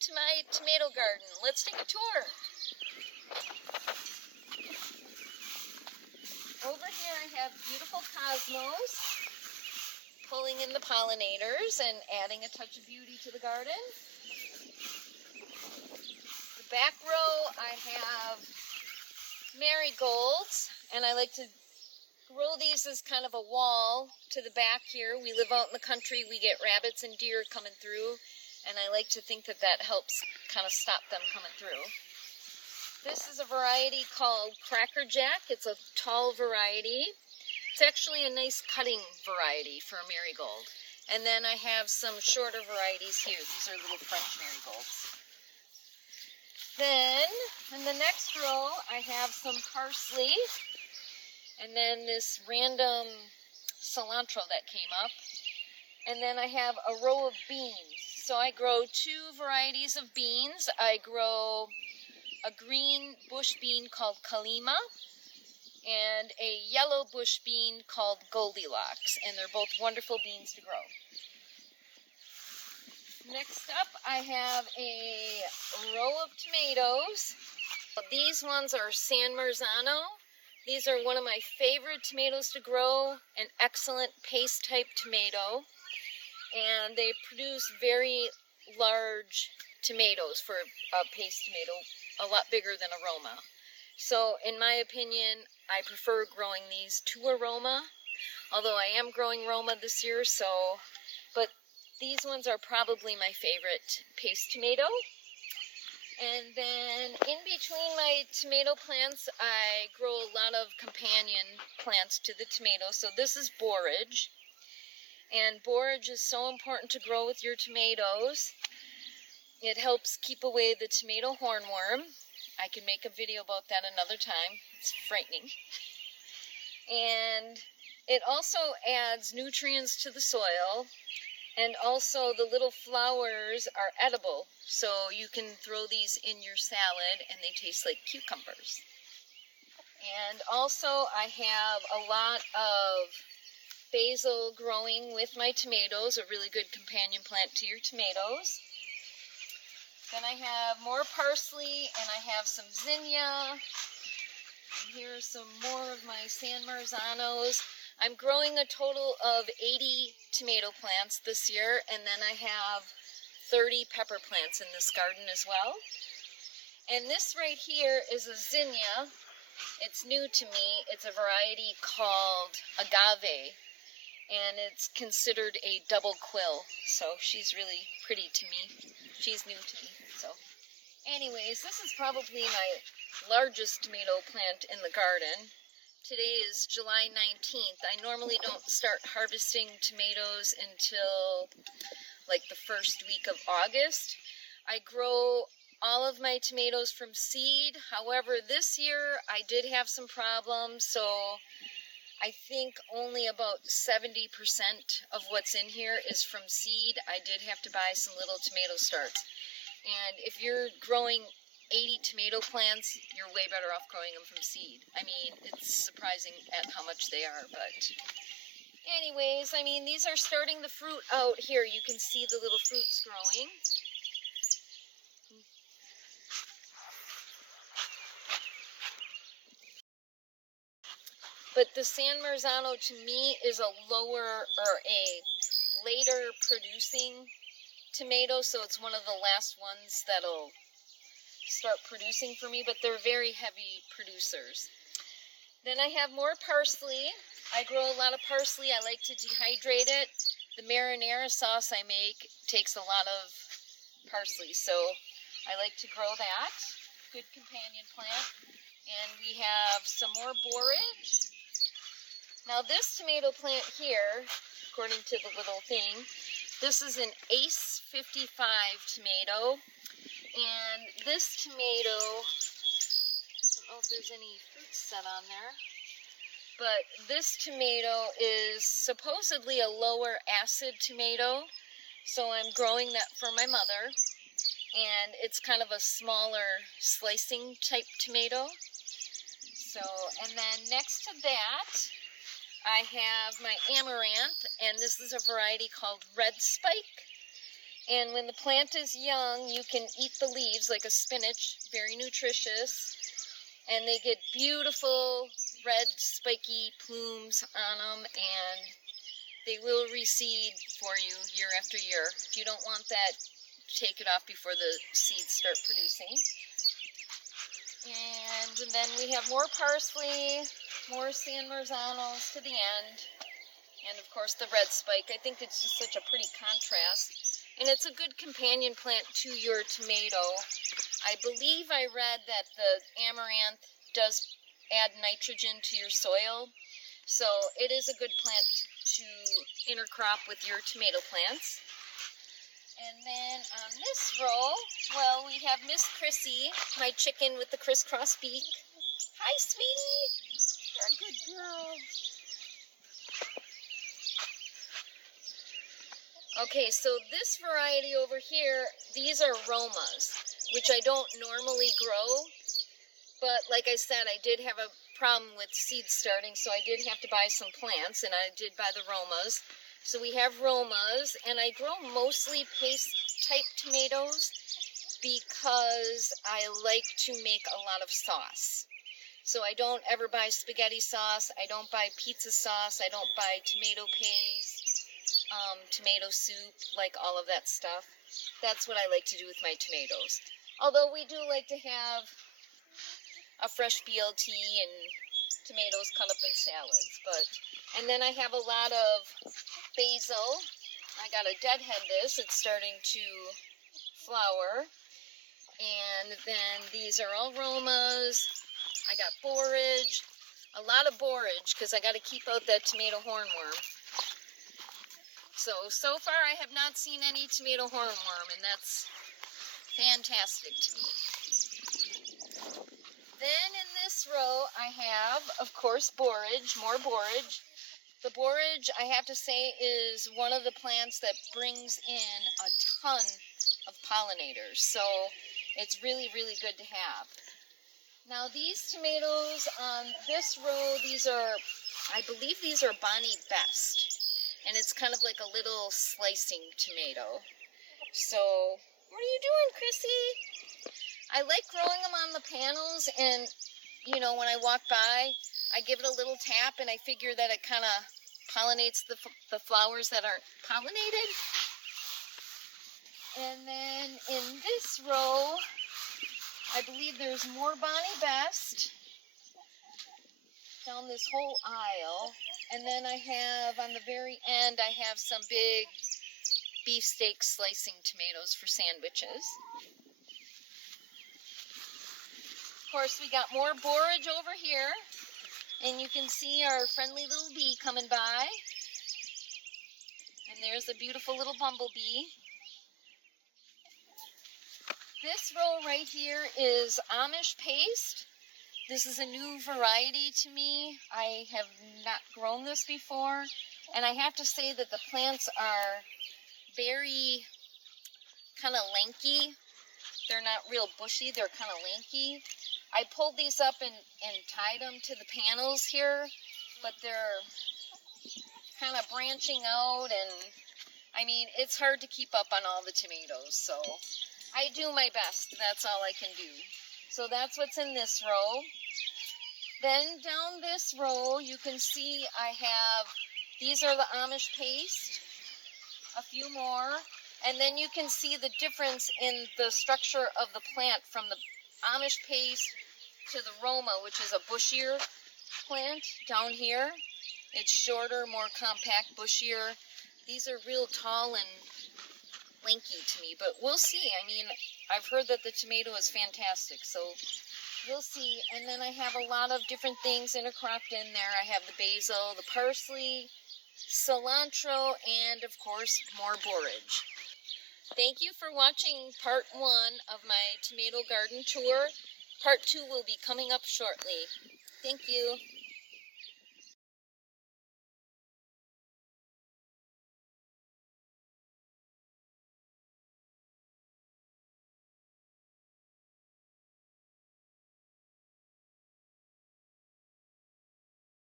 to my tomato garden. Let's take a tour. Over here I have beautiful cosmos, pulling in the pollinators and adding a touch of beauty to the garden. The back row I have marigolds, and I like to grow these as kind of a wall to the back here. We live out in the country, we get rabbits and deer coming through, and I like to think that that helps kind of stop them coming through. This is a variety called Cracker Jack. It's a tall variety. It's actually a nice cutting variety for a marigold. And then I have some shorter varieties here. These are little French marigolds. Then, in the next row, I have some parsley. And then this random cilantro that came up. And then I have a row of beans. So I grow two varieties of beans. I grow a green bush bean called Kalima and a yellow bush bean called Goldilocks. And they're both wonderful beans to grow. Next up, I have a row of tomatoes. These ones are San Marzano. These are one of my favorite tomatoes to grow, an excellent paste type tomato, and they produce very large tomatoes for a paste tomato, a lot bigger than aroma. So in my opinion, I prefer growing these to aroma, although I am growing Roma this year, but these ones are probably my favorite paste tomato. And then in between my tomato plants, I grow a lot of companion plants to the tomato. So this is borage. And borage is so important to grow with your tomatoes. It helps keep away the tomato hornworm. I can make a video about that another time. It's frightening. And it also adds nutrients to the soil. And also the little flowers are edible, so you can throw these in your salad and they taste like cucumbers. And also I have a lot of basil growing with my tomatoes, a really good companion plant to your tomatoes. Then I have more parsley and I have some zinnia. And here are some more of my San Marzanos. I'm growing a total of 80 tomato plants this year, and then I have 30 pepper plants in this garden as well. And this right here is a zinnia. It's new to me. It's a variety called agave, and it's considered a double quill, so she's really pretty to me. She's new to me, so. Anyways, this is probably my largest tomato plant in the garden. Today is July 19th. I normally don't start harvesting tomatoes until like the first week of August. I grow all of my tomatoes from seed. However, this year I did have some problems, so I think only about 70% of what's in here is from seed. I did have to buy some little tomato starts. And if you're growing 80 tomato plants, you're way better off growing them from seed. I mean, it's surprising at how much they are, but anyways, I mean, these are starting the fruit out here. You can see the little fruits growing. But the San Marzano to me is a lower or a later producing tomato, so it's one of the last ones that'll start producing for me, but they're very heavy producers. Then I have more parsley. I grow a lot of parsley. I like to dehydrate it. The marinara sauce I make takes a lot of parsley, so I like to grow that. Good companion plant. And we have some more borage. Now this tomato plant here, according to the little thing, this is an Ace 55 tomato. And this tomato, I don't know if there's any fruit set on there, but this tomato is supposedly a lower acid tomato, so I'm growing that for my mother, and it's kind of a smaller slicing type tomato. So, and then next to that, I have my amaranth, and this is a variety called Red Spike. And when the plant is young, you can eat the leaves like a spinach, very nutritious. And they get beautiful red spiky plumes on them, and they will reseed for you year after year. If you don't want that, take it off before the seeds start producing. And then we have more parsley, more San Marzanos to the end, and of course the red spike. I think it's just such a pretty contrast. And it's a good companion plant to your tomato. I believe I read that the amaranth does add nitrogen to your soil, so it is a good plant to intercrop with your tomato plants. And then on this row, well, we have Miss Chrissy, my chicken with the crisscross beak. Hi, sweetie. You're a good girl. Okay, so this variety over here, these are Romas, which I don't normally grow, but like I said, I did have a problem with seed starting, so I did have to buy some plants, and I did buy the Romas. So we have Romas, and I grow mostly paste-type tomatoes because I like to make a lot of sauce. So I don't ever buy spaghetti sauce, I don't buy pizza sauce, I don't buy tomato paste, tomato soup, like all of that stuff. That's what I like to do with my tomatoes. Although we do like to have a fresh BLT and tomatoes cut up in salads. And then I have a lot of basil. I got a deadhead this. It's starting to flower. And then these are all Romas. I got borage. A lot of borage because I got to keep out that tomato hornworm. So far I have not seen any tomato hornworm, and that's fantastic to me. Then in this row I have, of course, borage, more borage. The borage, I have to say, is one of the plants that brings in a ton of pollinators, so it's really, really good to have. Now these tomatoes on this row, I believe these are Bonnie Best. And it's kind of like a little slicing tomato. So, what are you doing, Chrissy? I like growing them on the panels, and, you know, when I walk by, I give it a little tap, and I figure that it kind of pollinates the flowers that aren't pollinated. And then in this row, I believe there's more Bonnie Best down this whole aisle. And then I have, on the very end, I have some big beefsteak slicing tomatoes for sandwiches. Of course, we got more borage over here. And you can see our friendly little bee coming by. And there's a beautiful little bumblebee. This row right here is Amish paste. This is a new variety to me. I have not grown this before, and I have to say that the plants are very kind of lanky. They're not real bushy, they're kind of lanky. I pulled these up and tied them to the panels here, but they're kind of branching out, and I mean, it's hard to keep up on all the tomatoes, so I do my best. That's all I can do. So that's what's in this row. Then down this row, you can see I have, these are the Amish paste, a few more, and then you can see the difference in the structure of the plant from the Amish paste to the Roma, which is a bushier plant down here. It's shorter, more compact, bushier. These are real tall and lanky to me, but we'll see. I mean, I've heard that the tomato is fantastic, so we'll see. And then I have a lot of different things intercropped in there. I have the basil, the parsley, cilantro, and of course, more borage. Thank you for watching part 1 of my tomato garden tour. Part 2 will be coming up shortly. Thank you.